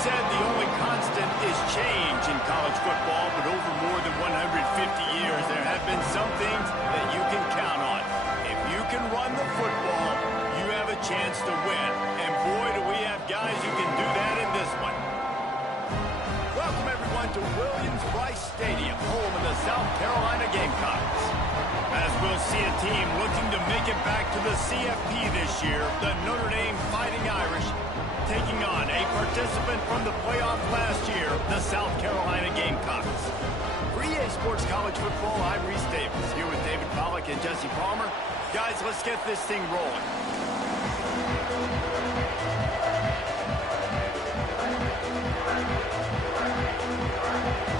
said the only constant is change in college football, but over more than 150 years, there have been some things that you can count on. If you can run the football, you have a chance to win. And boy, do we have guys who can do that in this one. Welcome, everyone, to Williams-Brice Stadium, home of the South Carolina Gamecocks. As we'll see a team looking to make it back to the CFP this year, the Notre Dame Fighting Irish, taking on a participant from the playoff last year, the South Carolina Gamecocks. For EA Sports College Football, I'm Reese Davis, here with David Pollack and Jesse Palmer. Guys, let's get this thing rolling.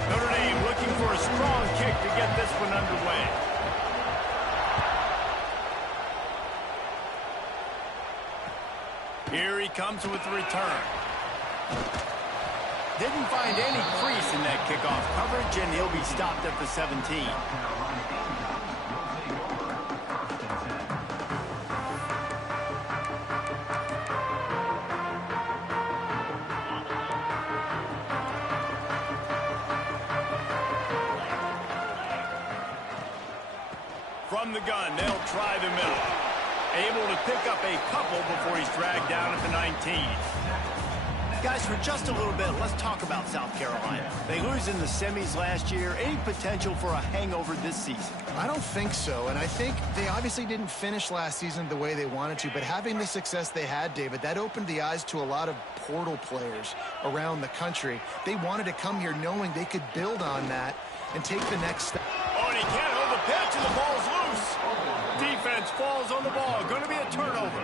Notre Dame looking for a strong kick to get this one underway. Here he comes with the return. Didn't find any crease in that kickoff coverage, and he'll be stopped at the 17. From the gun, they'll try the middle. Able to pick up a couple before he's dragged down at the 19. Guys, for just a little bit, let's talk about South Carolina. They lose in the semis last year. Any potential for a hangover this season? I don't think so, and I think they obviously didn't finish last season the way they wanted to, but having the success they had, David, that opened the eyes to a lot of portal players around the country. They wanted to come here knowing they could build on that and take the next step. Oh, and he can't hold the pitch, and the ball's loose. Defense falls on the ball. Going to be a turnover.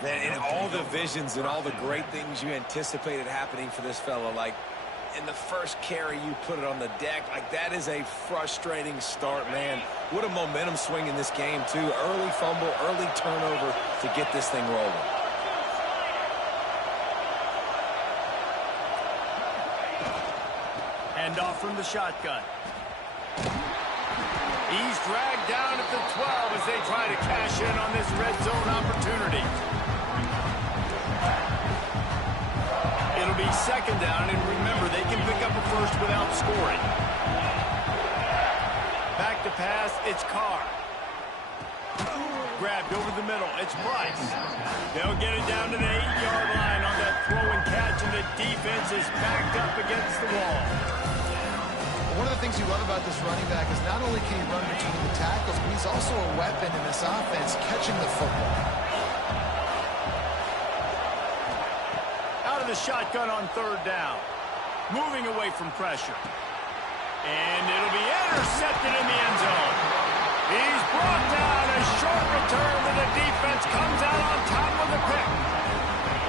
Man, and all the visions and all the great things you anticipated happening for this fella, like in the first carry you put it on the deck, like that is a frustrating start, man. What a momentum swing in this game, too. Early fumble, early turnover to get this thing rolling. Hand off from the shotgun. He's dragged down at the 12 as they try to cash in on this red zone opportunity. It'll be second down, and remember, they can pick up a first without scoring. Back to pass, it's Carr. Grabbed over the middle, it's Brice. They'll get it down to the 8-yard line on that throw and catch, and the defense is backed up against the wall. One of the things you love about this running back is not only can he run between the tackles, but he's also a weapon in this offense, catching the football. Out of the shotgun on third down. Moving away from pressure. And it'll be intercepted in the end zone. He's brought down. A short return, and the defense comes out on top of the pick.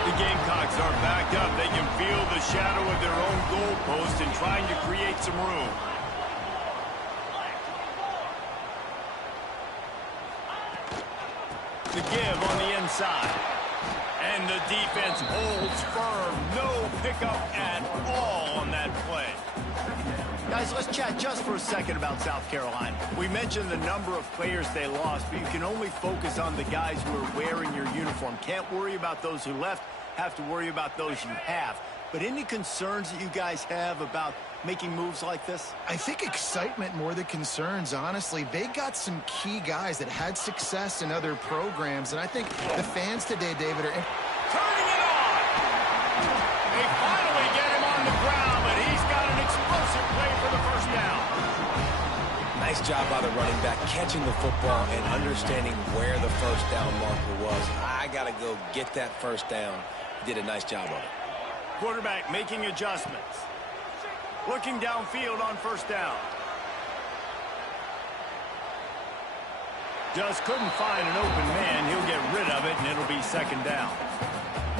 The Gamecocks are backed up. They can feel the shadow of their own goalpost and trying to create some room. The give on the inside. And the defense holds firm. No pickup at all on that play. Guys, let's chat just for a second about South Carolina. We mentioned the number of players they lost, but you can only focus on the guys who are wearing your uniform. Can't worry about those who left. Have to worry about those you have. But any concerns that you guys have about making moves like this? I think excitement more than concerns, honestly. They got some key guys that had success in other programs, and I think the fans today, David, are turning it on. They finally get him on the ground, but he's got an explosive play for the first down. Nice job by the running back, catching the football and understanding where the first down marker was. I got to go get that first down. Did a nice job of it. Quarterback making adjustments. Looking downfield on first down. Just couldn't find an open man. He'll get rid of it, and it'll be second down.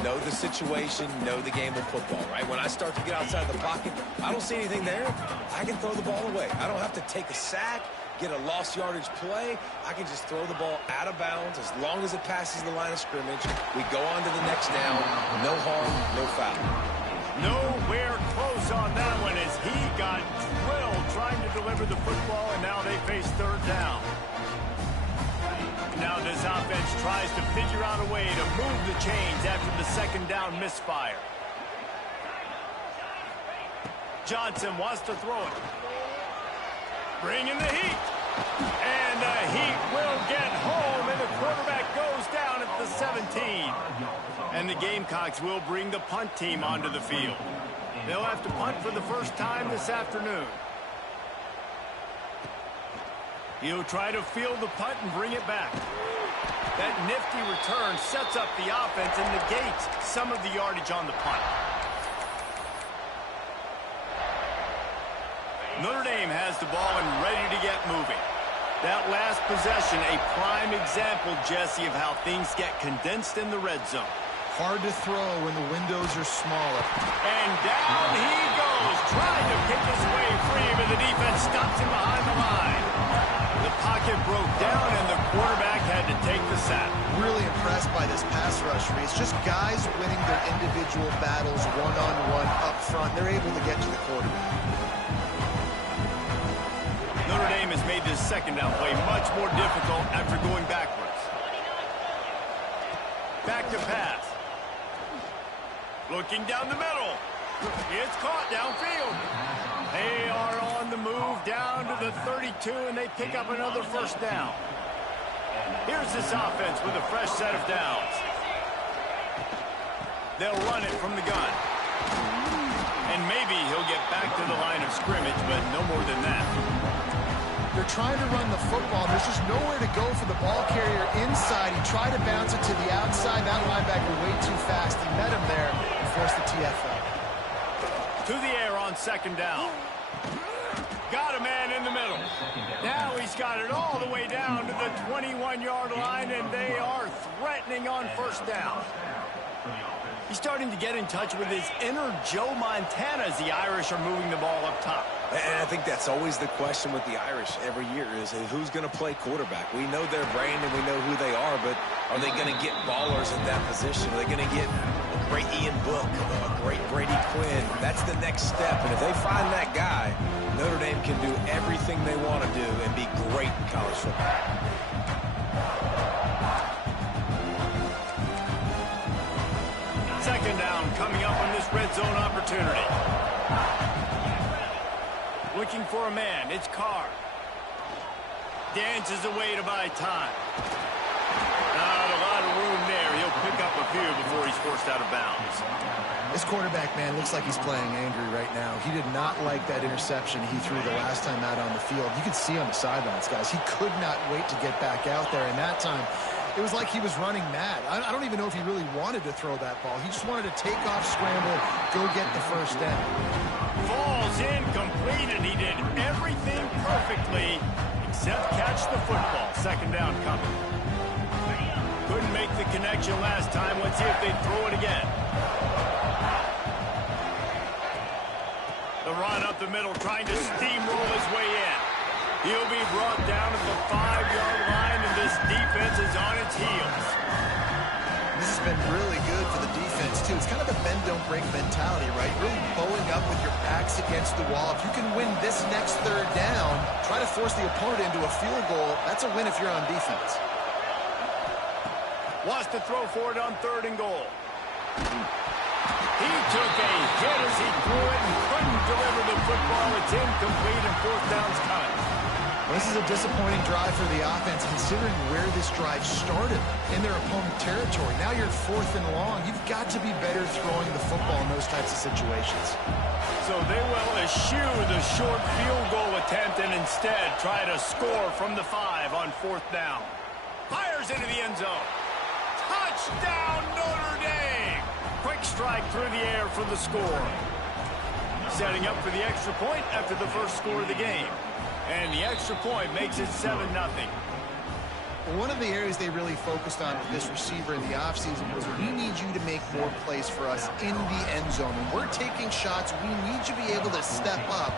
Know the situation, know the game of football, right? When I start to get outside the pocket, I don't see anything there. I can throw the ball away. I don't have to take a sack, get a lost yardage play. I can just throw the ball out of bounds as long as it passes the line of scrimmage. We go on to the next down. No harm, no foul. Nowhere close on that one as he got drilled trying to deliver the football, and now they face third down. Now this offense tries to figure out a way to move the chains after the second down misfire. Johnson wants to throw it. Bringing the heat. And the heat will get home, and the quarterback goes down at the 17. And the Gamecocks will bring the punt team onto the field. They'll have to punt for the first time this afternoon. He'll try to field the punt and bring it back. That nifty return sets up the offense and negates some of the yardage on the punt. Notre Dame has the ball and ready to get moving. That last possession, a prime example, Jesse, of how things get condensed in the red zone. Hard to throw when the windows are smaller. And down he goes, trying to pick his way free, but the defense stops him behind the line. The pocket broke down, and the quarterback had to take the sack. Really impressed by this pass rush, Reese. Just guys winning their individual battles one-on-one up front. They're able to get to the quarterback. Notre Dame has made this second down play much more difficult after going backwards. Back to pass. Looking down the middle. It's caught downfield. They are on the move down to the 32, and they pick up another first down. Here's this offense with a fresh set of downs. They'll run it from the gun. And maybe he'll get back to the line of scrimmage, but no more than that. They're trying to run the football. There's just nowhere to go for the ball carrier inside. He tried to bounce it to the outside. That linebacker way too fast. He met him there and forced the TFL. To the air on second down. Got a man in the middle. Now he's got it all the way down to the 21-yard line, and they are threatening on first down. He's starting to get in touch with his inner Joe Montana as the Irish are moving the ball up top. And I think that's always the question with the Irish every year is who's going to play quarterback. We know their brand and we know who they are, but are they going to get ballers at that position? Are they going to get a great Ian Book, a great Brady Quinn? That's the next step. And if they find that guy, Notre Dame can do everything they want to do and be great in college football. Second down coming up on this red zone opportunity. Looking for a man. It's Carr. Dances away to buy time. Not a lot of room there. He'll pick up a few before he's forced out of bounds. This quarterback, man, looks like he's playing angry right now. He did not like that interception he threw the last time out on the field. You could see on the sidelines, guys. He could not wait to get back out there, and that time it was like he was running mad. I don't even know if he really wanted to throw that ball. He just wanted to take off, scramble, go get the first down. Falls incomplete, and he did everything perfectly except catch the football. Second down coming. Couldn't make the connection last time. Let's see if they throw it again. The run up the middle, trying to steamroll his way in. He'll be brought down at the 5-yard line, and this defense is on its heels. This has been really good for the defense, too. It's kind of a bend-don't-break mentality, right? Really bowing up with your backs against the wall. If you can win this next third down, try to force the opponent into a field goal. That's a win if you're on defense. Wants to throw for it on third and goal. He took a hit as he threw it and couldn't deliver the football. It's incomplete, and fourth down's cut. Well, this is a disappointing drive for the offense, considering where this drive started in their opponent territory. Now you're fourth and long. You've got to be better throwing the football in those types of situations. So they will eschew the short field goal attempt and instead try to score from the 5 on fourth down. Fires into the end zone. Touchdown, Notre Dame! Quick strike through the air for the score. Setting up for the extra point after the first score of the game. And the extra point makes it 7-0. One of the areas they really focused on with this receiver in the offseason was, we need you to make more plays for us in the end zone. When we're taking shots, we need you to be able to step up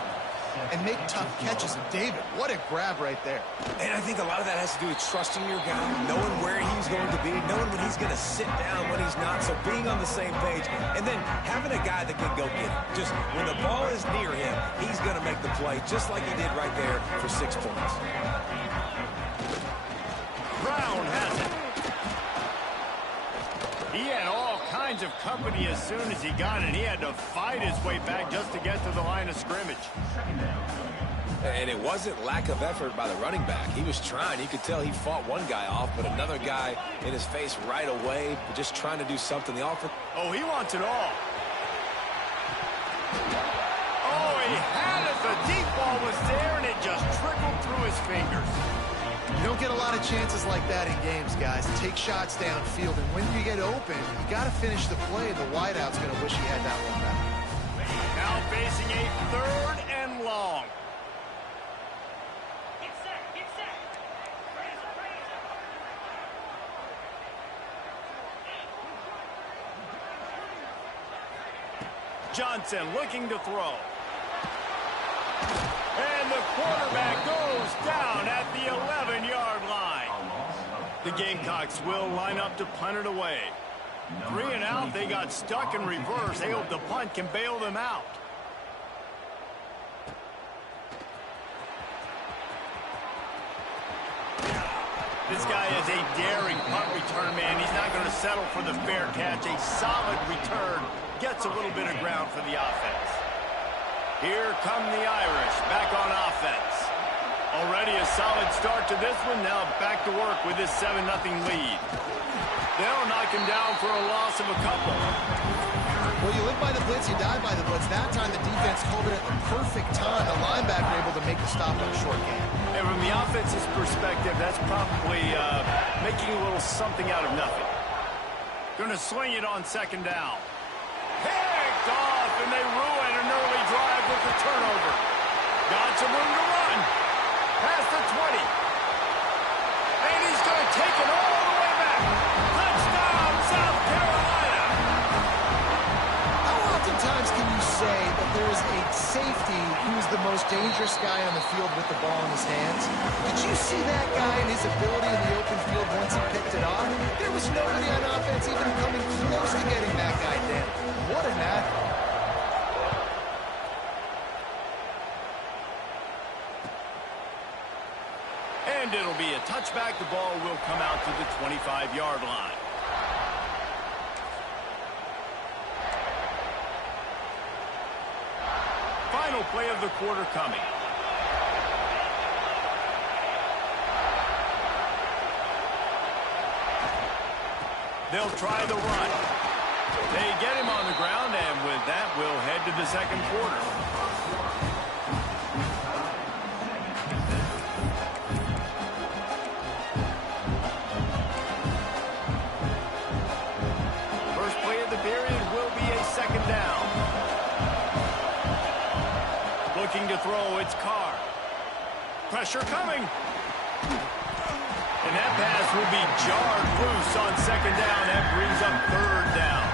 and make tough catches. And David, what a grab right there. And I think a lot of that has to do with trusting your guy, knowing where he's going to be, knowing when he's going to sit down, when he's not, so being on the same page, and then having a guy that can go get it. Just when the ball is near him, he's going to make the play, just like he did right there for 6 points. Brown has it. He had all kinds signs of company as soon as he got it. He had to fight his way back just to get to the line of scrimmage. And it wasn't lack of effort by the running back. He was trying. You could tell he fought one guy off, but another guy in his face right away, just trying to do something. The offense. Oh, he wants it all. Oh, he had it. The deep ball was there, and it just trickled through his fingers. You don't get a lot of chances like that in games, guys. Take shots downfield, and when you get open, you got to finish the play. The wideout's going to wish he had that one back. Now facing a 3rd and long. Johnson looking to throw. And the quarterback goes down at the 11-yard line. The Gamecocks will line up to punt it away. 3 and out, they got stuck in reverse. They hope the punt can bail them out. This guy is a daring punt return man. He's not going to settle for the fair catch. A solid return. Gets a little bit of ground for the offense. Here come the Irish back on offense. Already a solid start to this one. Now back to work with this 7-0 lead. They'll knock him down for a loss of a couple. Well, you live by the blitz, you die by the blitz. That time the defense called it at the perfect time. The linebacker able to make the stop on a short game. And from the offense's perspective, that's probably making a little something out of nothing. Going to swing it on 2nd down. Picked off, and they ruin an early drive with the turnover. Got some room to run. Past the 20. And he's going to take it all the way back. Touchdown, South Carolina. How oftentimes can you say that there is a safety who's the most dangerous guy on the field with the ball in his hands? Did you see that guy and his ability in the open field once he picked it off? There was nobody on offense even coming close to getting that guy down. What an athlete. And it'll be a touchback. The ball will come out to the 25-yard line. Final play of the quarter coming. They'll try the run. They get him on the ground, and with that, we'll head to the 2nd quarter. First play of the period will be a 2nd down. Looking to throw, it's Carr. Pressure coming. And that pass will be jarred loose on 2nd down. That brings up 3rd down.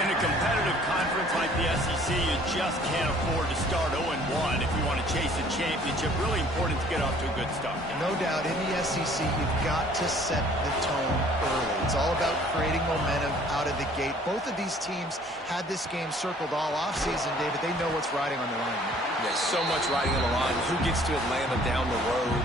In a competitive conference like the SEC, you just can't afford to start 0-1 if you want to chase a championship. Really important to get off to a good start. No doubt, in the SEC, you've got to set the tone early. It's all about creating momentum out of the gate. Both of these teams had this game circled all offseason, David. They know what's riding on the line. There's so much riding on the line. Who gets to Atlanta down the road?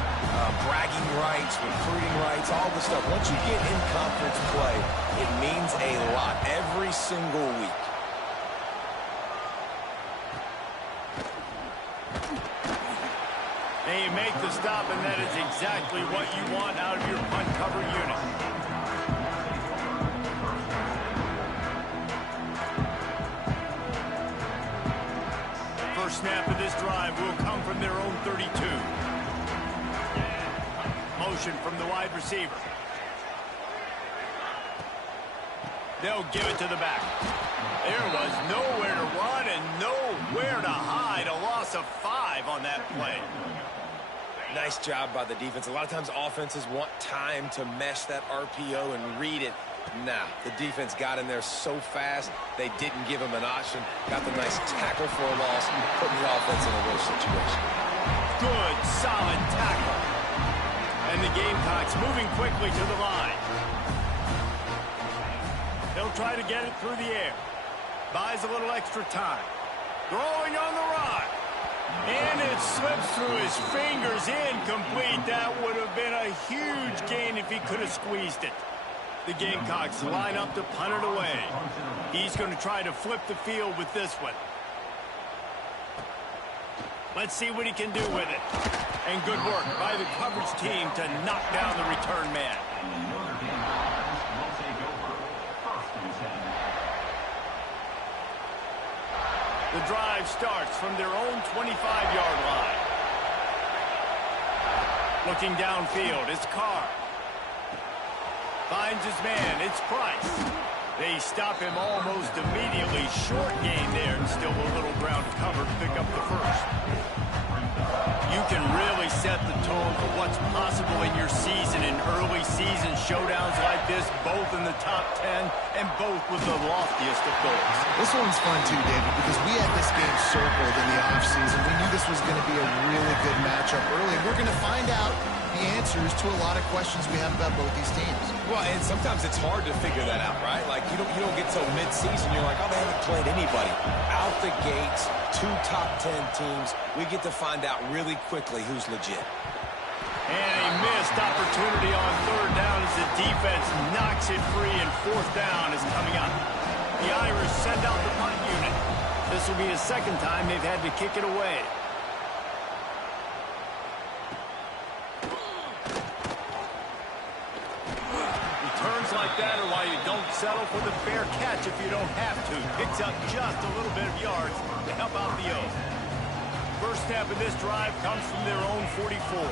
Bragging rights, recruiting rights, all the stuff. Once you get in conference play, it means a lot every single week. And you make the stop, and that is exactly what you want out of your punt cover unit. First snap of this drive will come from their own 32. Motion from the wide receiver. They'll give it to the back. There was nowhere to run and nowhere to hide. A loss of 5 on that play. Nice job by the defense. A lot of times offenses want time to mesh that RPO and read it. Nah, the defense got in there so fast, they didn't give him an option. Got the nice tackle for a loss, putting the offense in a real situation. Good, solid tackle. And the Gamecocks moving quickly to the line. They'll try to get it through the air. Buys a little extra time. Throwing on the run. And it slips through his fingers, incomplete. That would have been a huge gain if he could have squeezed it. The Gamecocks line up to punt it away. He's going to try to flip the field with this one. Let's see what he can do with it. And good work by the coverage team to knock down the return man. The drive starts from their own 25-yard line. Looking downfield, it's Carr. Finds his man, it's Price. They stop him almost immediately. Short gain there, and still a little ground to cover to pick up the first. You can really set the tone for what's possible in your season in early season showdowns like this, both in the top 10 and both with the loftiest of goals. This one's fun too, David, because we had this game circled in the offseason. We knew this was going to be a really good matchup early. We're going to find out the answers to a lot of questions we have about both these teams. Well, and sometimes it's hard to figure that out, right? Like, you don't get till mid-season, you're like, oh, they haven't played anybody. Out the gates, 2 top 10 teams, we get to find out really quickly who's legit. And a missed opportunity on third down as the defense knocks it free, and fourth down is coming up. The Irish send out the punt unit. This will be the second time they've had to kick it away. Like that are why you don't settle for the fair catch if you don't have to. Picks up just a little bit of yards to help out the O's. First step of this drive comes from their own 44.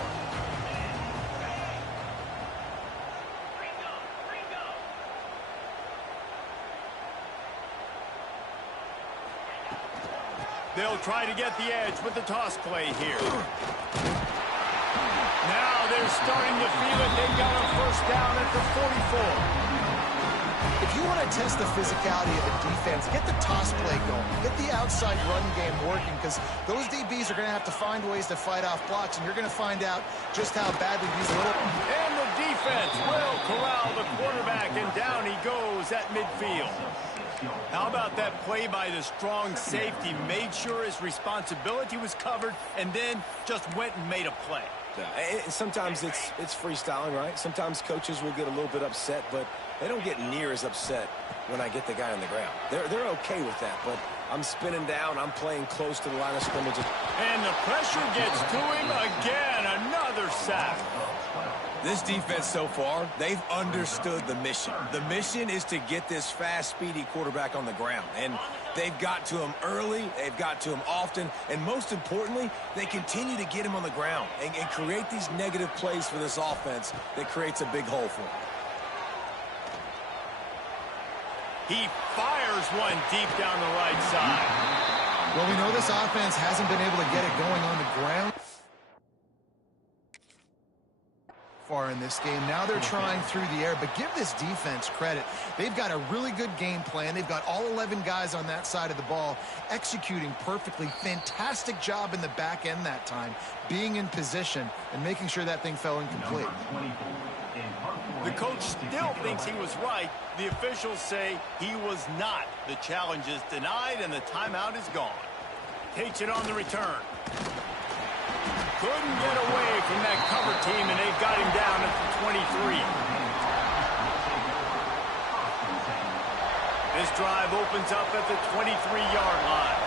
They'll try to get the edge with the toss play here. Now they're starting to feel it. They've got a first down at the 44. If you want to test the physicality of a defense, get the toss play going. Get the outside run game working, because those DBs are going to have to find ways to fight off blocks, and you're going to find out just how badly these little... And the defense will corral the quarterback, and down he goes at midfield. How about that play by the strong safety? Made sure his responsibility was covered, and then just went and made a play. Sometimes it's freestyling, right? Sometimes coaches will get a little bit upset, but they don't get near as upset when I get the guy on the ground. They're okay with that, but I'm spinning down. I'm playing close to the line of scrimmage. And the pressure gets to him again. Another sack. This defense so far, they've understood the mission. The mission is to get this fast, speedy quarterback on the ground. And they've got to him early, they've got to him often, and most importantly, they continue to get him on the ground and create these negative plays for this offense that creates a big hole for him. He fires one deep down the right side. Well, we know this offense hasn't been able to get it going on the ground far in this game. Now they're trying through the air, but give this defense credit. They've got a really good game plan. They've got all 11 guys on that side of the ball executing perfectly. Fantastic job in the back end that time, being in position and making sure that thing fell incomplete. The coach still thinks he was right. The officials say he was not. The challenge is denied, and the timeout is gone. Takes it on the return. Couldn't get away from that cover team, and they've got him down at the 23. This drive opens up at the 23-yard line.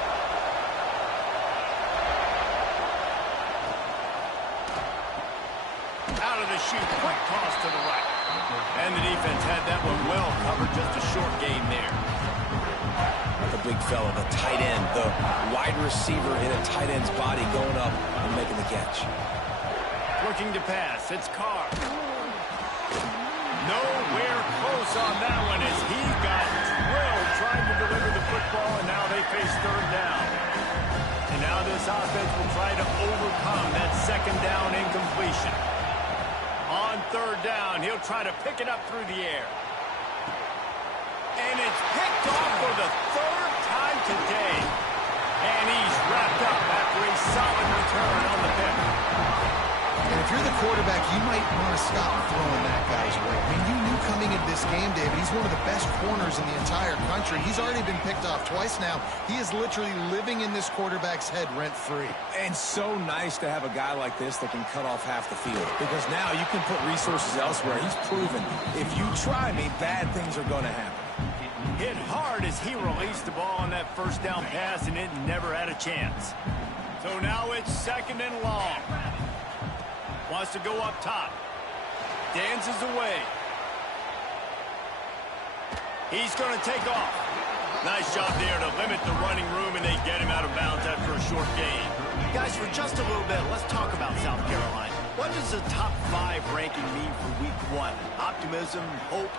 Out of the chute, quick toss to the right. And the defense had that one well covered, just a short gain there. The big fella, the tight end, the wide receiver in a tight end's body going up and making the catch. Looking to pass, it's Carr. Nowhere close on that one as he got drilled trying to deliver the football, and now they face third down. And now this offense will try to overcome that second down incompletion. On third down, he'll try to pick it up through the air. And it's picked off for the third time today. And he's wrapped up after a solid return on the pick. And if you're the quarterback, you might want to stop throwing that guy's way. I mean, you knew coming into this game, David, he's one of the best corners in the entire country. He's already been picked off twice now. He is literally living in this quarterback's head rent-free. And so nice to have a guy like this that can cut off half the field, because now you can put resources elsewhere. He's proven if you try me, bad things are going to happen. Hit hard as he released the ball on that first down pass, and it never had a chance. So now it's 2nd and long. Wants to go up top. Dances away. He's going to take off. Nice job there to limit the running room, and they get him out of bounds after a short gain. Guys, for just a little bit, let's talk about South Carolina. What does a top 5 ranking mean for week 1? Optimism, hope,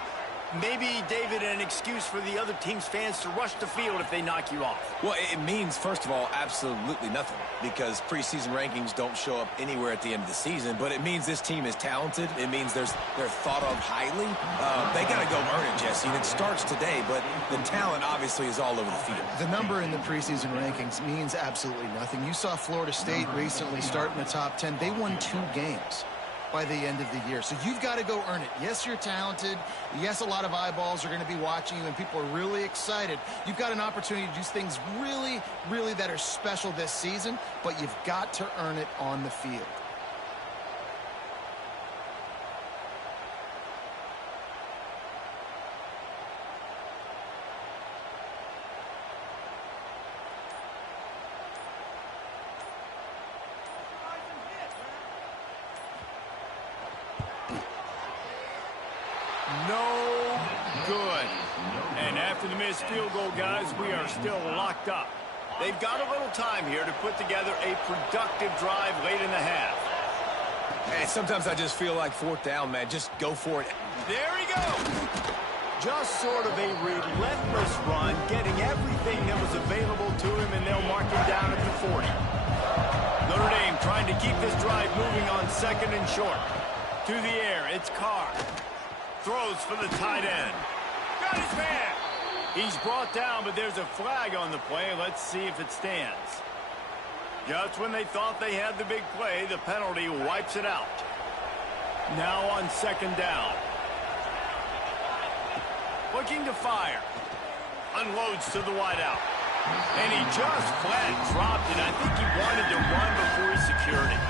maybe, David, an excuse for the other team's fans to rush the field if they knock you off? Well, it means, first of all, absolutely nothing, because preseason rankings don't show up anywhere at the end of the season, but it means this team is talented. It means they're thought of highly. They got to go earn it, Jesse, and it starts today, but the talent obviously is all over the field. The number in the preseason rankings means absolutely nothing. You saw Florida State recently start in the top 10. They won 2 games by the end of the year. So you've got to go earn it. Yes, you're talented. Yes, a lot of eyeballs are going to be watching you, and people are really excited. You've got an opportunity to do things really, really that are special this season, but you've got to earn it on the field. No good. And after the missed field goal, guys, we are still locked up. They've got a little time here to put together a productive drive late in the half. And sometimes I just feel like 4th down, man. Just go for it. There he goes. Just sort of a relentless run, getting everything that was available to him, and they'll mark him down at the 40. Notre Dame trying to keep this drive moving on 2nd and short. To the air, it's Carr. Throws for the tight end. Got his man. He's brought down, but there's a flag on the play. Let's see if it stands. Just when they thought they had the big play, the penalty wipes it out. Now on 2nd down. Looking to fire. Unloads to the wideout. And he just flat dropped it. I think he wanted to run before he secured it.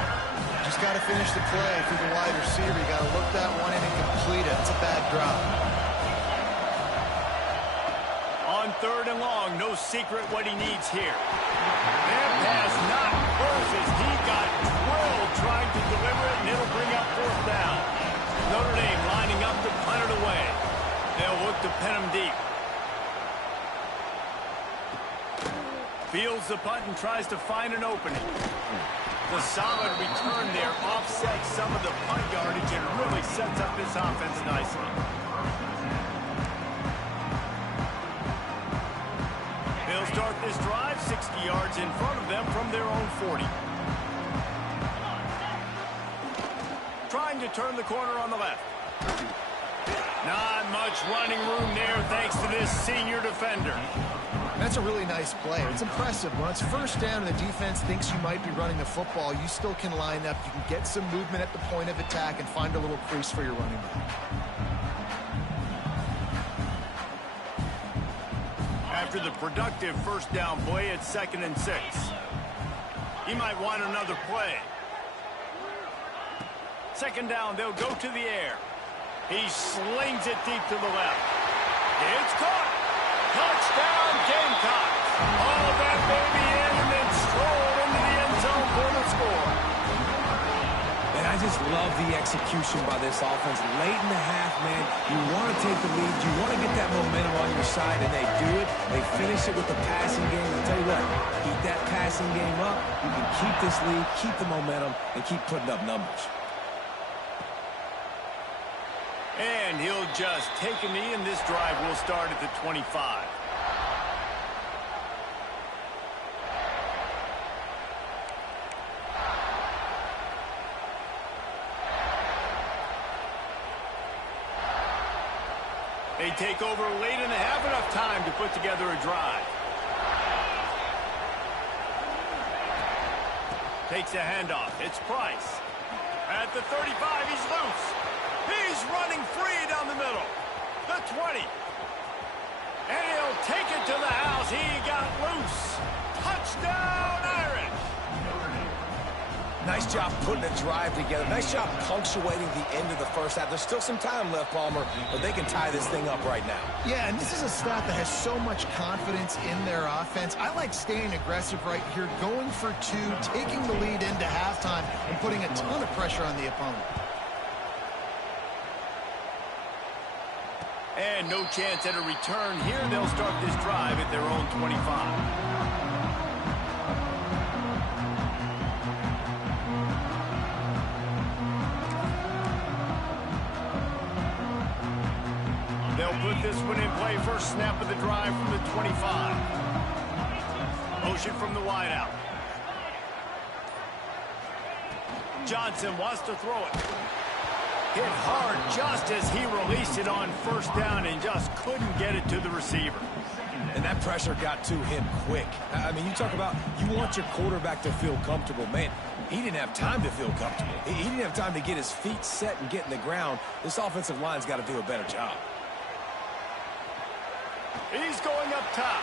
Just got to finish the play through the wide receiver. You got to look that one in and complete it. It's a bad drop. On 3rd and long, no secret what he needs here. And pass not close as he got drilled trying to deliver it, and it'll bring up 4th down. Notre Dame lining up to punt it away. They'll look to pin him deep. Fields the punt and tries to find an opening. The solid return there offsets some of the punt yardage and really sets up this offense nicely. They'll start this drive 60 yards in front of them from their own 40. Trying to turn the corner on the left. Not much running room there thanks to this senior defender. That's a really nice play. It's impressive. When it's 1st down and the defense thinks you might be running the football, you still can line up. You can get some movement at the point of attack and find a little crease for your running back. After the productive 1st down play, it's 2nd and 6. He might want another play. 2nd down, they'll go to the air. He slings it deep to the left. It's caught. Touchdown, Gamecocks. All that baby in and then stroll into the end zone for the score. And I just love the execution by this offense. Late in the half, man, you want to take the lead. You want to get that momentum on your side, and they do it. They finish it with the passing game. I'll tell you what, keep that passing game up. You can keep this lead, keep the momentum, and keep putting up numbers. And he'll just take a knee, and this drive will start at the 25. They take over late and have enough time to put together a drive. Takes a handoff. It's Price. At the 35, he's loose. He's running free down the middle. The 20. And he'll take it to the house. He got loose. Touchdown, Irish. Nice job putting a drive together. Nice job punctuating the end of the first half. There's still some time left, Palmer, but they can tie this thing up right now. Yeah, and this is a staff that has so much confidence in their offense. I like staying aggressive right here, going for two, taking the lead into halftime, and putting a ton of pressure on the opponent. And no chance at a return here. They'll start this drive at their own 25. They'll put this one in play. First snap of the drive from the 25. Motion from the wideout. Johnson wants to throw it. Hit hard just as he released it on first down and just couldn't get it to the receiver. And that pressure got to him quick. I mean, you talk about you want your quarterback to feel comfortable. Man, he didn't have time to feel comfortable. He didn't have time to get his feet set and get in the ground. This offensive line's got to do a better job. He's going up top.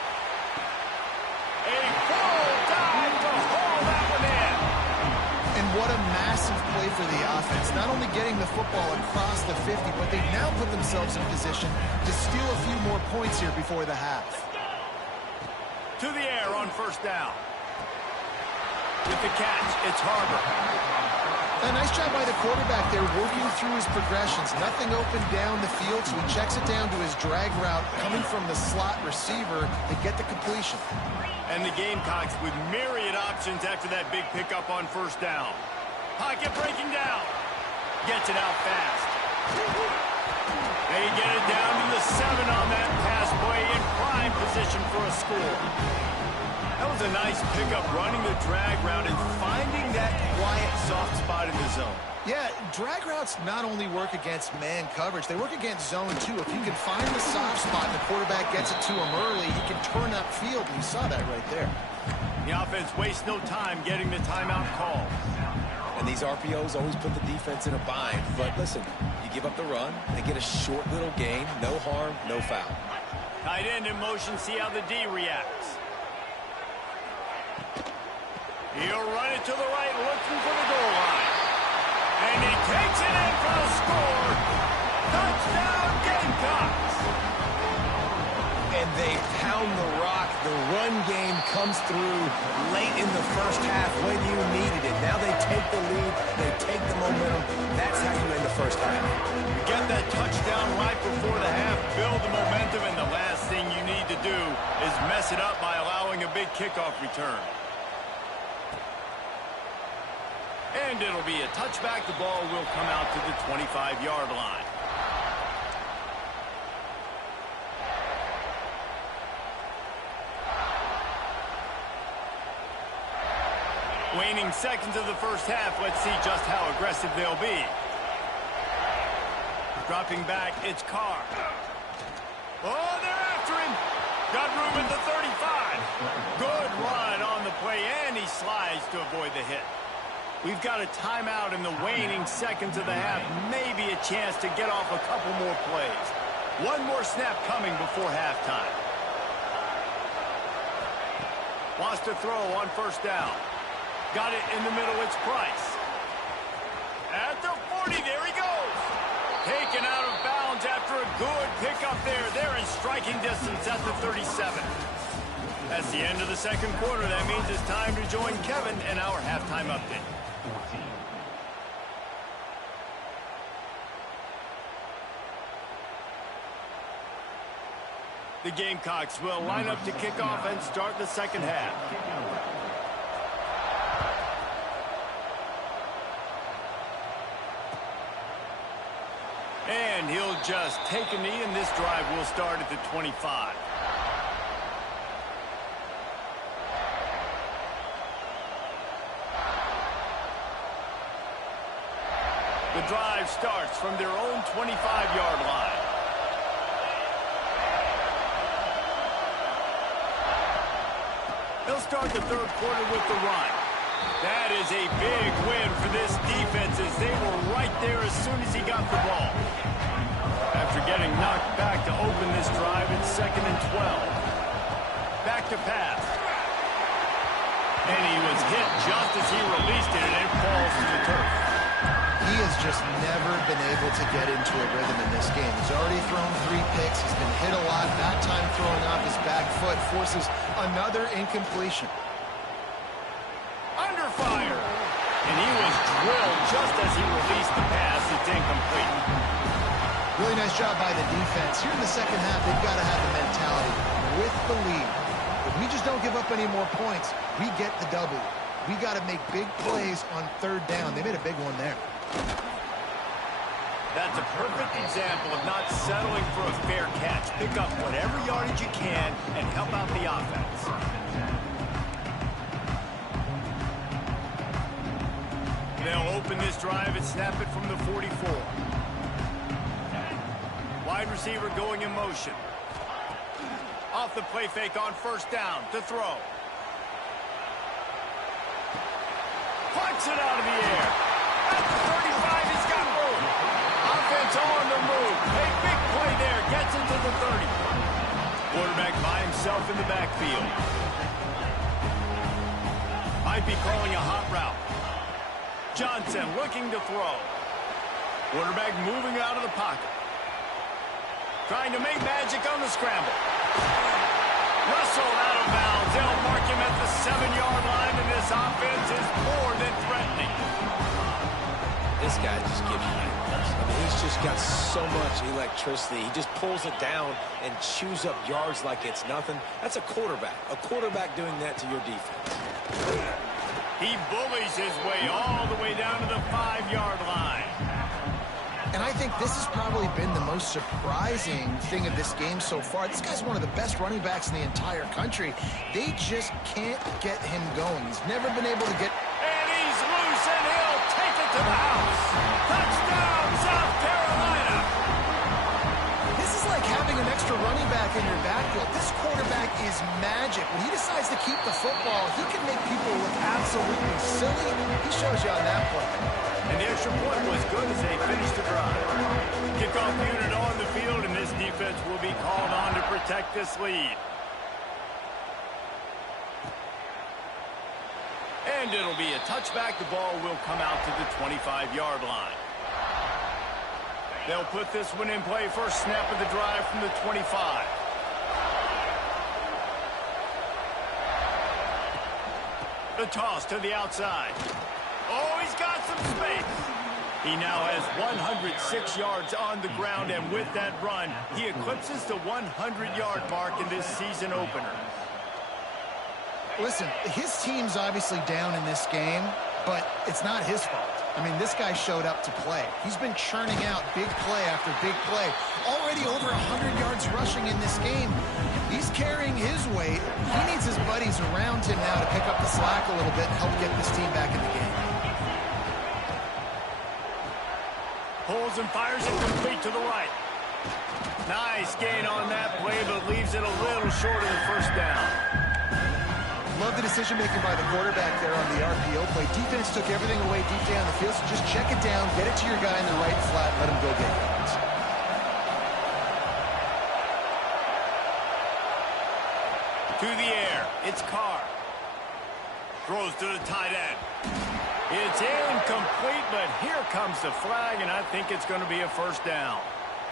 A full dive to haul that one in. And what a massive play for the offense. Not only getting the football across the 50, but they've now put themselves in position to steal a few more points here before the half. To the air on first down. With the catch, it's Harbor. A nice job by the quarterback there, working through his progressions. Nothing open down the field, so he checks it down to his drag route, coming from the slot receiver to get the completion. And the Gamecocks with myriad options after that big pickup on first down. Pocket breaking down. Gets it out fast. They get it down to the 7 on that pass play in prime position for a score. That was a nice pickup, running the drag route and finding that quiet, soft spot in the zone. Yeah, drag routes not only work against man coverage, they work against zone too. If you can find the soft spot and the quarterback gets it to him early, he can turn upfield, and you saw that right there. The offense wastes no time getting the timeout call. And these RPOs always put the defense in a bind. But listen, you give up the run, they get a short little gain, no harm, no foul. Tight end in motion, see how the D reacts. He'll run it to the right, looking for the goal line. And he takes it in for a score. Touchdown, Gamecocks. And they pound the rock. The run game comes through late in the first half when you needed it. Now they take the lead. They take the momentum. That's how you end the first half. You get that touchdown right before the half, build the momentum, and the last thing you need to do is mess it up by allowing a big kickoff return. And it'll be a touchback. The ball will come out to the 25-yard line. Waning seconds of the first half. Let's see just how aggressive they'll be. Dropping back, it's Carr. Oh, they're after him. Got room at the 35. Good run on the play, and he slides to avoid the hit. We've got a timeout in the waning seconds of the half. Maybe a chance to get off a couple more plays. One more snap coming before halftime. Wants to throw on first down. Got it in the middle, it's Price. At the 40, there he goes. Taken out of bounds after a good pickup there. They're in striking distance at the 37. That's the end of the second quarter. That means it's time to join Kevin in our halftime update. The Gamecocks will line up to kick off and start the second half. And he'll just take a knee, and this drive will start at the 25. The drive starts from their own 25-yard line. They'll start the third quarter with the run. That is a big win for this defense as they were right there as soon as he got the ball. After getting knocked back to open this drive, it's 2nd and 12. Back to pass. And he was hit just as he released it, and it falls to the turf. He has just never been able to get into a rhythm in this game. He's already thrown 3 picks. He's been hit a lot. That time throwing off his back foot forces another incompletion. Under fire. And he was drilled just as he released the pass. It's incomplete. Really nice job by the defense. Here in the second half, they've got to have the mentality with the lead. If we just don't give up any more points, we get the W. We got to make big plays on 3rd down. They made a big one there. That's a perfect example of not settling for a fair catch. Pick up whatever yardage you can and help out the offense. They'll open this drive and snap it from the 44. Wide receiver going in motion. Off the play fake on 1st down to throw. Punts it out of the air. At the 35, he's got room. Offense on the move. A big play there. Gets into the 30. Quarterback by himself in the backfield. Might be calling a hot route. Johnson looking to throw. Quarterback moving out of the pocket. Trying to make magic on the scramble. Russell out of bounds. They'll mark him at the 7-yard line, and this offense is more than threatening. This guy just gives you nightmares. I mean, he's just got so much electricity. He just pulls it down and chews up yards like it's nothing. That's a quarterback. A quarterback doing that to your defense. He bullies his way all the way down to the 5-yard line. And I think this has probably been the most surprising thing of this game so far. This guy's one of the best running backs in the entire country. They just can't get him going. He's never been able to get... And he's loose, and he'll take it to the house. Touchdown, South Carolina. This is like having an extra running back in your backfield. This quarterback is magic. When he decides to keep the football, he can make people look absolutely silly. He shows you on that play. And the extra point was good as they finished the drive. Kickoff unit on the field, and this defense will be called on to protect this lead. And it'll be a touchback. The ball will come out to the 25-yard line. They'll put this one in play. First snap of the drive from the 25. The toss to the outside. Oh, he's got some space. He now has 106 yards on the ground, and with that run, he eclipses the 100-yard mark in this season opener. Listen, his team's obviously down in this game, but it's not his fault. I mean, this guy showed up to play. He's been churning out big play after big play. Already over 100 yards rushing in this game. He's carrying his weight. He needs his buddies around him now to pick up the slack a little bit and help get this team back in the game. Pulls and fires it complete to the right. Nice gain on that play, but leaves it a little short of the 1st down. Love the decision-making by the quarterback there on the RPO play. Defense took everything away deep down the field, so just check it down, get it to your guy in the right flat, let him go get yards. To the air, it's Carr. Throws to the tight end. It's incomplete, but here comes the flag, and I think it's going to be a 1st down.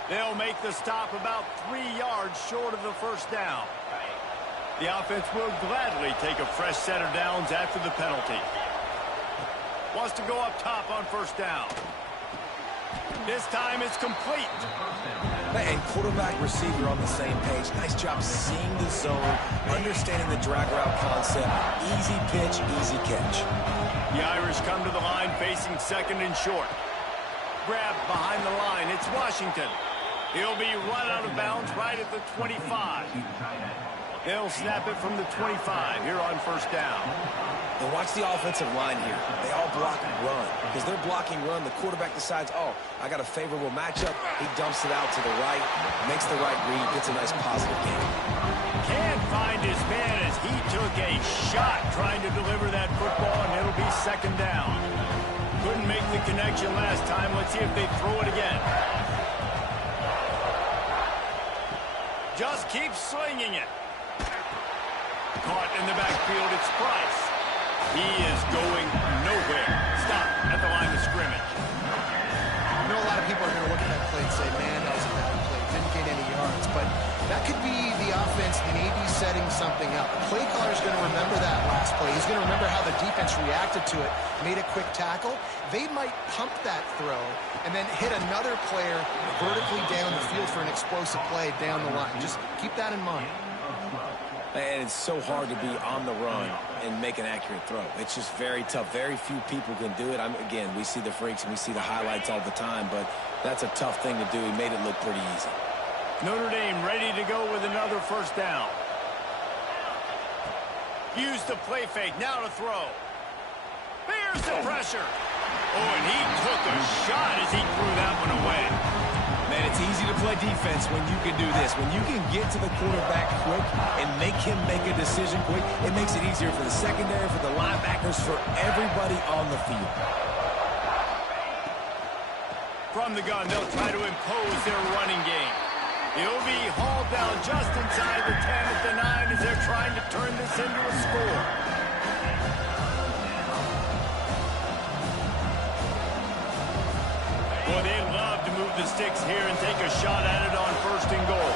They'll make the stop about 3 yards short of the 1st down. The offense will gladly take a fresh set of downs after the penalty. Wants to go up top on 1st down. This time it's complete. And quarterback receiver on the same page. Nice job seeing the zone, understanding the drag route concept. Easy pitch, easy catch. The Irish come to the line facing 2nd and short. Grab behind the line. It's Washington. He'll be run out of bounds right at the 25. They'll snap it from the 25 here on 1st down. And watch the offensive line here. They all block run. Because they're blocking run, the quarterback decides, oh, I got a favorable matchup. He dumps it out to the right, makes the right read, gets a nice positive game. Can't find his man as he took a shot trying to deliver that football, and it'll be second down. Couldn't make the connection last time. Let's see if they throw it again. Just keep slinging it. Caught in the backfield, it's Price. He is going nowhere. Stop at the line of scrimmage. I know a lot of people are going to look at that play and say, man, that was a bad play. Didn't gain any yards. But that could be the offense maybe setting something up. The play caller is going to remember that last play. He's going to remember how the defense reacted to it, made a quick tackle. They might pump that throw and then hit another player vertically down the field for an explosive play down the line. Just keep that in mind. And it's so hard to be on the run and make an accurate throw. It's just very tough. Very few people can do it. Again, we see the freaks and we see the highlights all the time, but that's a tough thing to do. He made it look pretty easy. Notre Dame ready to go with another first down. Use the play fake. Now to throw. Here's the pressure. Oh, and he took a shot as he threw that one away. Man, it's easy to play defense when you can do this. When you can get to the quarterback quick and make him make a decision quick, it makes it easier for the secondary, for the linebackers, for everybody on the field. From the gun, they'll try to impose their running game. He'll be hauled down just inside the 10 at the 9 as they're trying to turn this into a score. Boy, they love to move the sticks here and take a shot at it on first and goal.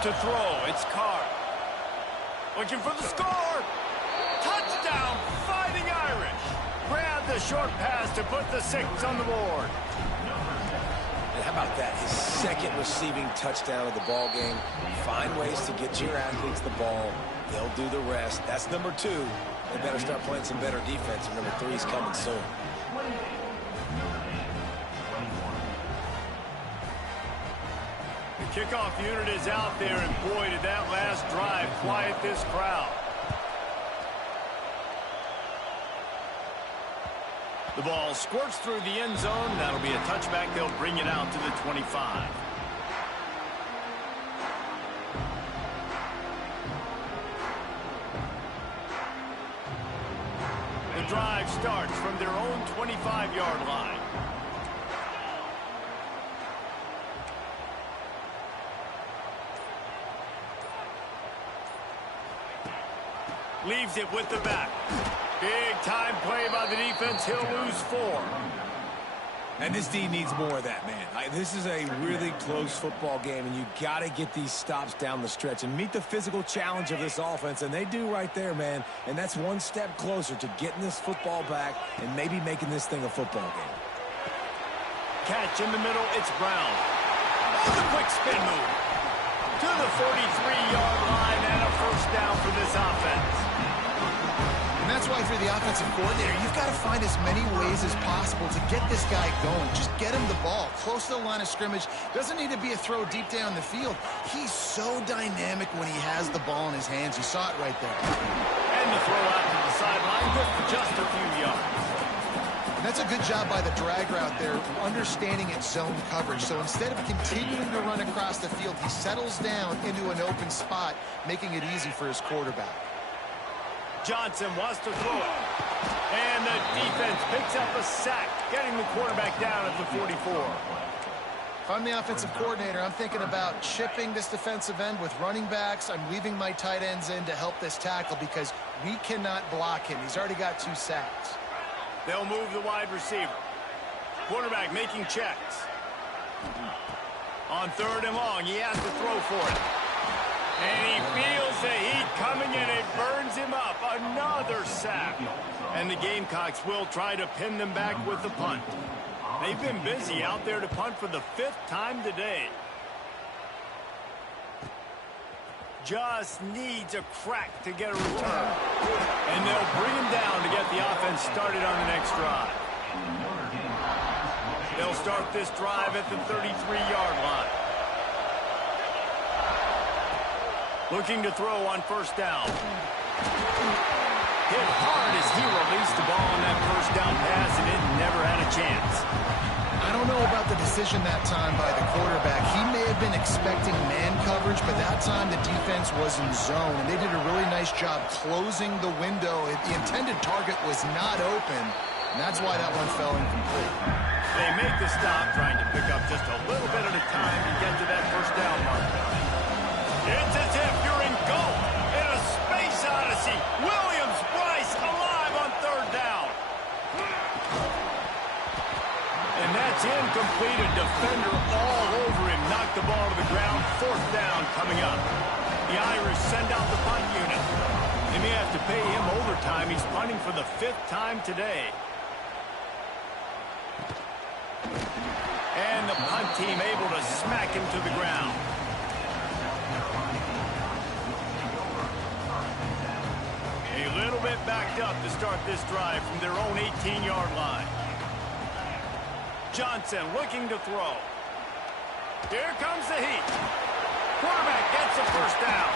To throw, it's Carr. Looking for the score. Touchdown, Fighting Irish. Grab the short pass to put the 6 on the board. And how about that? His second receiving touchdown of the ball game. Find ways to get your athletes the ball. They'll do the rest. That's number 2. They better start playing some better defense. And number 3 is coming soon. The kickoff unit is out there, and boy, did that last drive quiet this crowd. The ball squirts through the end zone. That'll be a touchback. They'll bring it out to the 25. The drive starts from their own 25-yard line. Leaves it with the back. Big-time play by the defense. He'll lose 4. And this D needs more of that, man. This is a really close football game, and you got to get these stops down the stretch and meet the physical challenge of this offense, and they do right there, man. And that's one step closer to getting this football back and maybe making this thing a football game. Catch in the middle. It's Brown. Oh, the quick spin move. To the 43-yard line and a first down for this offense. And that's why for the offensive coordinator, you've got to find as many ways as possible to get this guy going. Just get him the ball close to the line of scrimmage. Doesn't need to be a throw deep down the field. He's so dynamic when he has the ball in his hands. You saw it right there. And the throw out to the sideline, good for just a few yards. And that's a good job by the drag route there, understanding its zone coverage. So instead of continuing to run across the field, he settles down into an open spot, making it easy for his quarterback. Johnson wants to throw it. And the defense picks up a sack, getting the quarterback down at the 44. If I'm the offensive coordinator, I'm thinking about chipping this defensive end with running backs. I'm leaving my tight ends in to help this tackle because we cannot block him. He's already got 2 sacks. They'll move the wide receiver. Quarterback making checks. On 3rd and long, he has to throw for it. And he feels the heat coming in. It burns him up. Another sack. And the Gamecocks will try to pin them back with the punt. They've been busy out there to punt for the 5th time today. Just needs a crack to get a return. And they'll bring him down to get the offense started on the next drive. They'll start this drive at the 33-yard line. Looking to throw on first down. Hit hard as he released the ball on that first down pass, and it never had a chance. I don't know about the decision that time by the quarterback. He may have been expecting man coverage, but that time the defense was in zone, and they did a really nice job closing the window. The intended target was not open, and that's why that one fell incomplete. They make the stop, trying to pick up just a little bit at a time to get to that first down mark. It's as if you're engulfed in a space odyssey. Williams-Brice alive on third down. And that's incomplete. A defender all over him. Knocked the ball to the ground. Fourth down coming up. The Irish send out the punt unit. They may have to pay him overtime. He's punting for the 5th time today. And the punt team able to smack him to the ground. A little bit backed up to start this drive from their own 18-yard line. Johnson looking to throw. Here comes the heat. Quarterback gets the first down.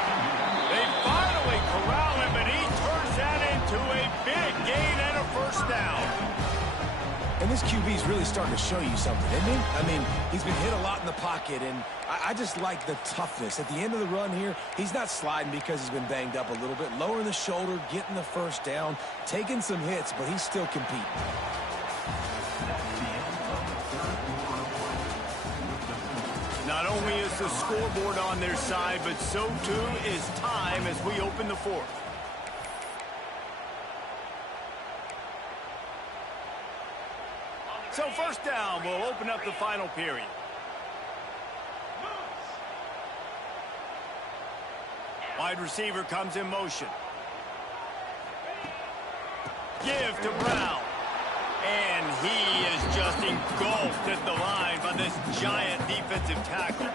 They finally corral him, and he turns that into a big gain and a first down. And this QB's really starting to show you something, isn't he? I mean, he's been hit a lot in the pocket, and I just like the toughness. At the end of the run here, he's not sliding because he's been banged up a little bit. Lowering the shoulder, getting the first down, taking some hits, but he's still competing. Not only is the scoreboard on their side, but so too is time as we open the fourth. So first down will open up the final period. Wide receiver comes in motion. Give to Brown. And he is just engulfed at the line by this giant defensive tackle.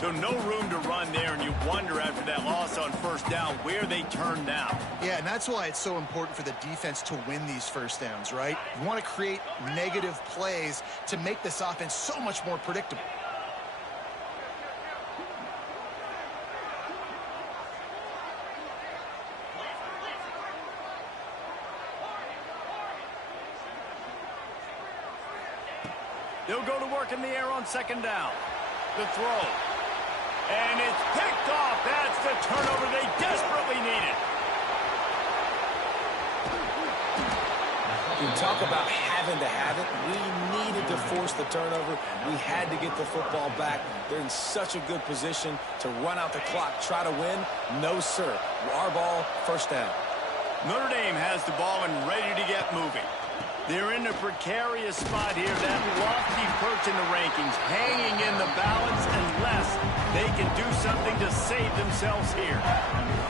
So no room to run there, and you wonder after that loss on first down where they turn now. Yeah, and that's why it's so important for the defense to win these first downs, right? You want to create negative plays to make this offense so much more predictable. They'll go to work in the air on second down. The throw. And it's picked off. That's the turnover they desperately needed. You talk about having to have it. We needed to force the turnover. We had to get the football back. They're in such a good position to run out the clock, try to win. No, sir. Our ball, first down. Notre Dame has the ball and ready to get moving. They're in a precarious spot here, that lofty perch in the rankings, hanging in the balance unless they can do something to save themselves here.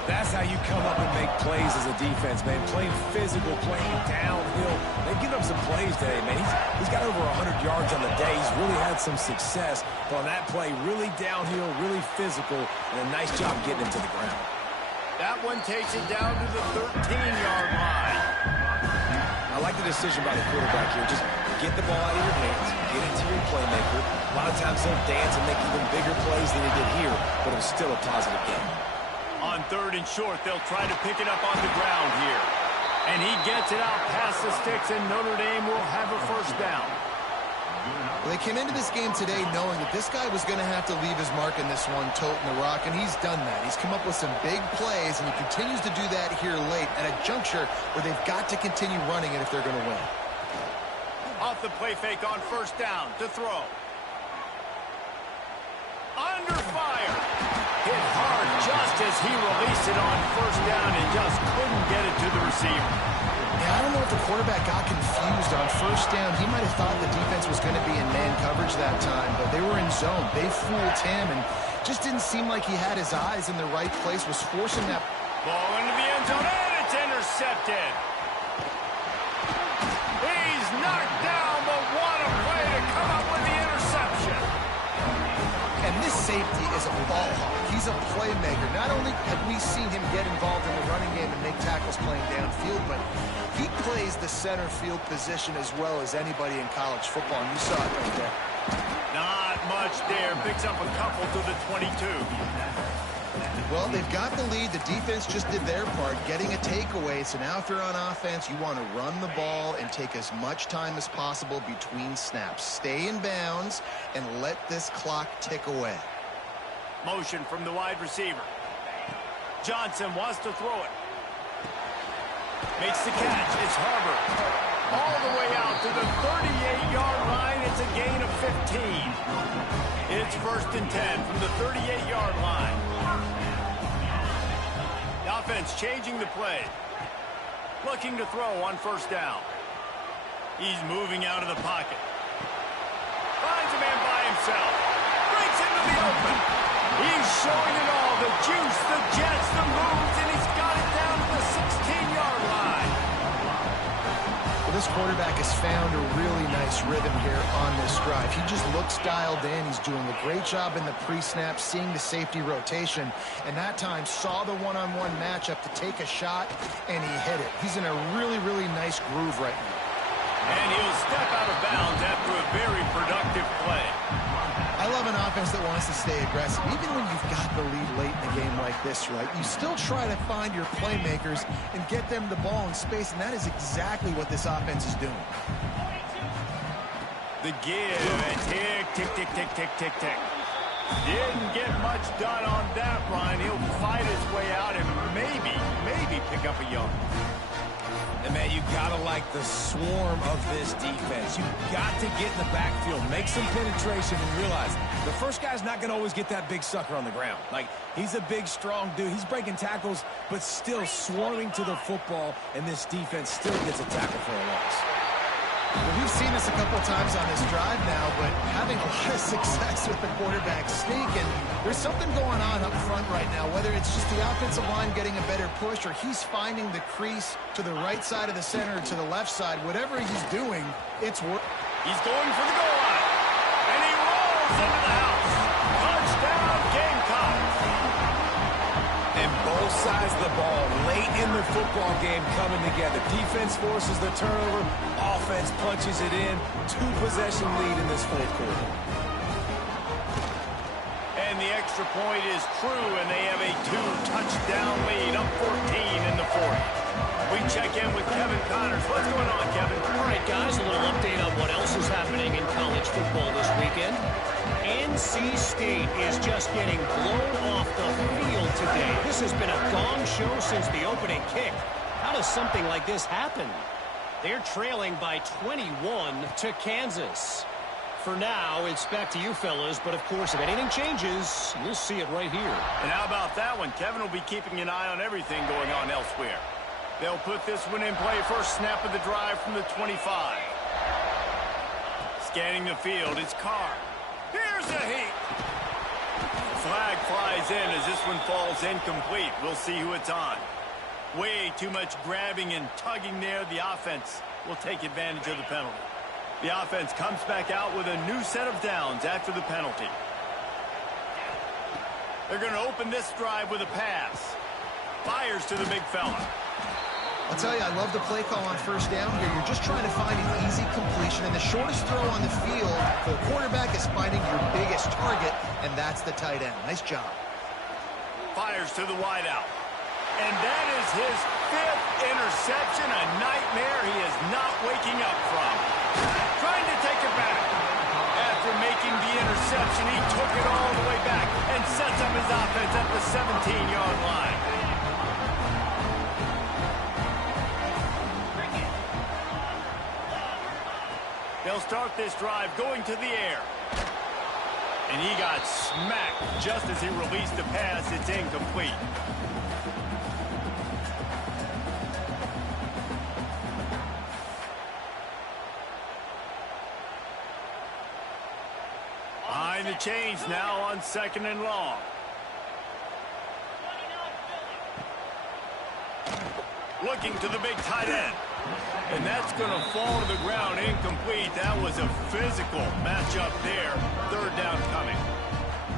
That's how you come up and make plays as a defense, man. Playing physical, playing downhill. They've given up some plays today, man. He's got over 100 yards on the day. He's really had some success. But on that play, really downhill, really physical, and a nice job getting him to the ground. That one takes it down to the 13-yard line. I like the decision by the quarterback here. Just get the ball out of your hands, get it to your playmaker. A lot of times they'll dance and make even bigger plays than he did here, but it was still a positive game. On third and short, they'll try to pick it up on the ground here. And he gets it out past the sticks, and Notre Dame will have a first down. Well, they came into this game today knowing that this guy was going to have to leave his mark in this one, toting the rock, and he's done that. He's come up with some big plays, and he continues to do that here late at a juncture where they've got to continue running it if they're going to win. Off the play fake on first down to throw. Under fire. Hit hard just as he released it on first down and just couldn't get it to the receiver. Yeah, I don't know if the quarterback got confused on first down. He might have thought the defense was going to be in man coverage that time, but they were in zone. They fooled him, and just didn't seem like he had his eyes in the right place, was forcing that. Ball into the end zone, and it's intercepted. He's knocked down, but what a play to come up with the interception. And this safety is a ball hawk. He's a playmaker. Not only have we seen him get involved in the running game and make tackles playing downfield, but he plays the center field position as well as anybody in college football, and you saw it right there. Not much there. Picks up a couple to the 22. Well, they've got the lead. The defense just did their part, getting a takeaway. So now if you're on offense, you want to run the ball and take as much time as possible between snaps. Stay in bounds and let this clock tick away. Motion from the wide receiver. Johnson wants to throw it. Makes the catch. It's Harbor. All the way out to the 38-yard line. It's a gain of 15. It's 1st and 10 from the 38-yard line. The offense changing the play. Looking to throw on 1st down. He's moving out of the pocket. Finds a man by himself. Breaks into the open. He's showing it all. The juice, the jets, the moves, and he's got it down to the 16-yard line. Well, this quarterback has found a really nice rhythm here on this drive. He just looks dialed in. He's doing a great job in the pre-snap, seeing the safety rotation, and that time saw the one-on-one matchup to take a shot, and he hit it. He's in a really, really nice groove right now. And he'll step out of bounds after a very productive play. I love an offense that wants to stay aggressive. Even when you've got the lead late in a game like this, right, you still try to find your playmakers and get them the ball in space, and that is exactly what this offense is doing. The give, and tick, tick, tick, tick, tick, tick, tick. Didn't get much done on that run. He'll fight his way out and maybe pick up a yard. And, man, you got to like the swarm of this defense. You got to get in the backfield, make some penetration, and realize the first guy's not going to always get that big sucker on the ground. Like, he's a big, strong dude. He's breaking tackles, but still swarming to the football, and this defense still gets a tackle for a loss. Well, we've seen this a couple times on this drive now, but having a lot of success with the quarterback sneak, and there's something going on up front right now, whether it's just the offensive line getting a better push or he's finding the crease to the right side of the center or to the left side. Whatever he's doing, it's working. He's going for the goal line, and he rolls into the house. Touchdown, Gamecocks. And both sides of the ball late in the football game coming together. Defense forces the turnover. Offense punches it in. 2-possession lead in this 4th quarter. And the extra point is true, and they have a 2-touchdown lead, up 14 in the 4th. We check in with Kevin Connors. What's going on, Kevin? All right, guys, a little update on what else is happening in college football this weekend. NC State is just getting blown off the field today. This has been a gong show since the opening kick. How does something like this happen? They're trailing by 21 to Kansas. For now, it's back to you fellas, but of course, if anything changes, you'll see it right here. And how about that one? Kevin will be keeping an eye on everything going on elsewhere. They'll put this one in play. First snap of the drive from the 25. Scanning the field, it's Carr. Here's a heat. Flag flies in as this one falls incomplete. We'll see who it's on. Way too much grabbing and tugging there. The offense will take advantage of the penalty. The offense comes back out with a new set of downs after the penalty. They're going to open this drive with a pass. Fires to the big fella. I'll tell you, I love the play call on 1st down here. You're just trying to find an easy completion, and the shortest throw on the field for the quarterback is finding your biggest target, and that's the tight end. Nice job. Fires to the wideout. And that is his 5th interception, a nightmare he is not waking up from. Trying to take it back. After making the interception, he took it all the way back and sets up his offense at the 17-yard line. They'll start this drive going to the air. And he got smacked just as he released the pass. It's incomplete. Behind the chains now on 2nd and long. Looking to the big tight end. And that's going to fall to the ground incomplete. That was a physical matchup there. 3rd down coming.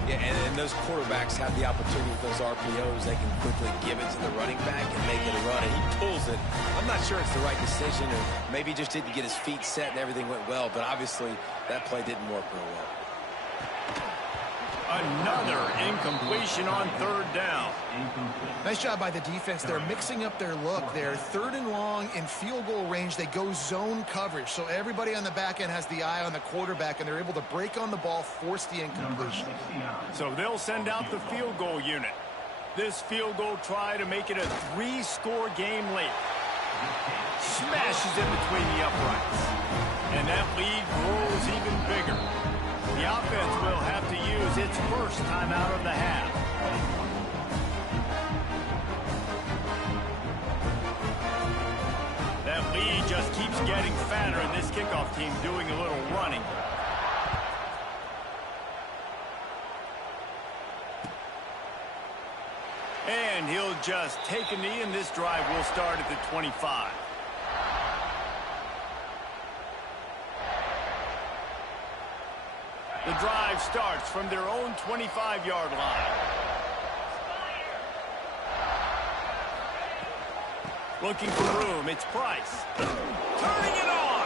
Yeah, and those quarterbacks have the opportunity with those RPOs. They can quickly give it to the running back and make it a run, and he pulls it. I'm not sure it's the right decision, or maybe he just didn't get his feet set and everything went well, but obviously that play didn't work real well. Another incompletion on third down. Nice job by the defense. They're mixing up their look. They're third and long in field goal range. They go zone coverage. So everybody on the back end has the eye on the quarterback, and they're able to break on the ball, force the incompletion. So they'll send out the field goal unit. This field goal try to make it a 3-score game late. Smashes in between the uprights. And that lead grows even bigger. The offense will have to use its first timeout of the half. That lead just keeps getting fatter, and this kickoff team doing a little running. And he'll just take a knee, and this drive will start at the 25. The drive starts from their own 25-yard line. Looking for room, it's Price. Turning it on!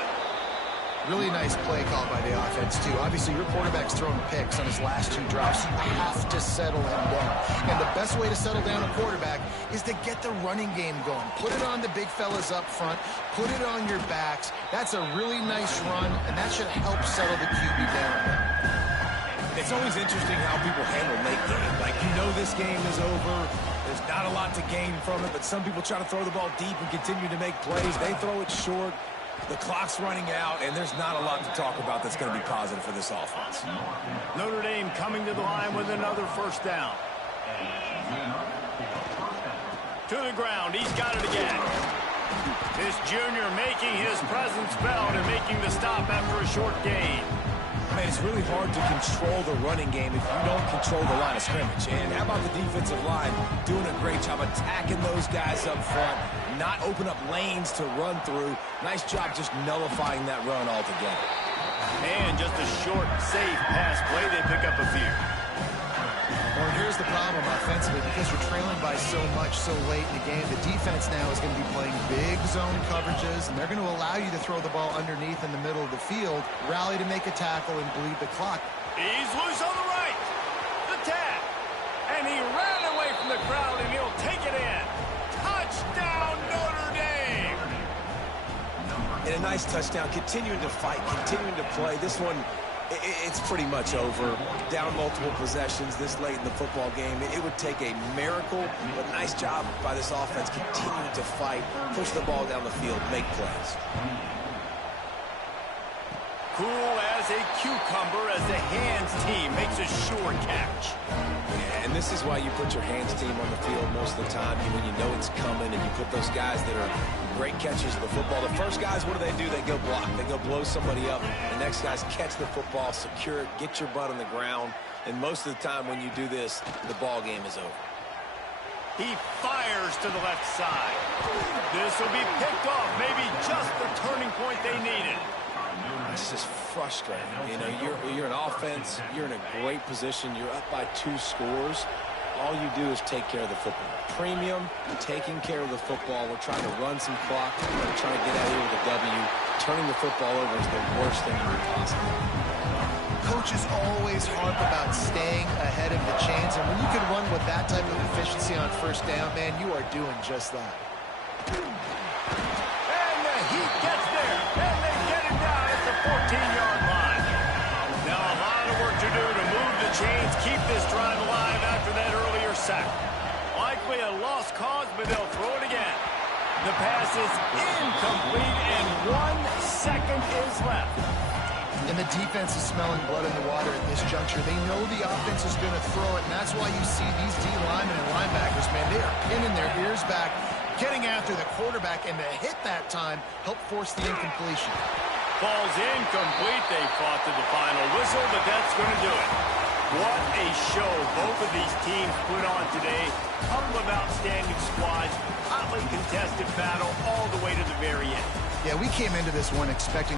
Really nice play call by the offense, too. Obviously, your quarterback's throwing picks on his last 2 drives. You have to settle him down. And the best way to settle down a quarterback is to get the running game going. Put it on the big fellas up front. Put it on your backs. That's a really nice run, and that should help settle the QB down. It's always interesting how people handle late game. Like, you know this game is over. There's not a lot to gain from it, but some people try to throw the ball deep and continue to make plays. They throw it short. The clock's running out, and there's not a lot to talk about that's going to be positive for this offense. Notre Dame coming to the line with another first down. To the ground. He's got it again. This junior making his presence felt and making the stop after a short gain. Man, it's really hard to control the running game if you don't control the line of scrimmage. And how about the defensive line doing a great job attacking those guys up front, not open up lanes to run through. Nice job just nullifying that run altogether. And just a short, safe pass play. They pick up a few. Well, here's the problem offensively. Because you're trailing by so much so late in the game, the defense now is going to be playing big zone coverages, and they're going to allow you to throw the ball underneath in the middle of the field, rally to make a tackle, and bleed the clock. He's loose on the right. The tap. And he ran away from the crowd, and he'll take it in. Touchdown, Notre Dame. And a nice touchdown, continuing to fight, continuing to play. This one, it's pretty much over. Down multiple possessions this late in the football game. It would take a miracle, but nice job by this offense continuing to fight, push the ball down the field, make plays. Cool as a cucumber as the hands team makes a sure catch. Yeah, and this is why you put your hands team on the field most of the time when you know it's coming, and you put those guys that are great catchers of the football. The first guys, what do? They go block. They go blow somebody up. The next guys catch the football, secure it, get your butt on the ground. And most of the time when you do this, the ball game is over. He fires to the left side. This will be picked off. Maybe just the turning point they needed. It's just frustrating. You know, you're an offense. You're in a great position. You're up by 2 scores. All you do is take care of the football. Premium, taking care of the football. We're trying to run some clock. We're trying to get out here with a W. Turning the football over is the worst thing possible. Coaches always harp about staying ahead of the chains, and when you can run with that type of efficiency on first down, man, you are doing just that. And the Heat gets there, and they get it down at the 14-yard line. Now a lot of work to do to move the chains, keep this drive alive after that earlier sack. Likely a lost cause, but they'll throw it again. The pass is incomplete, and 1 second is left. And the defense is smelling blood in the water at this juncture. They know the offense is going to throw it, and that's why you see these D linemen and linebackers, man, they are pinning their ears back, getting after the quarterback, and to hit that time, help force the incompletion. Ball's incomplete. They fought to the final whistle, but that's going to do it. What a show both of these teams put on today. Couple of outstanding squads, hotly contested battle all the way to the very end. Yeah, we came into this one expecting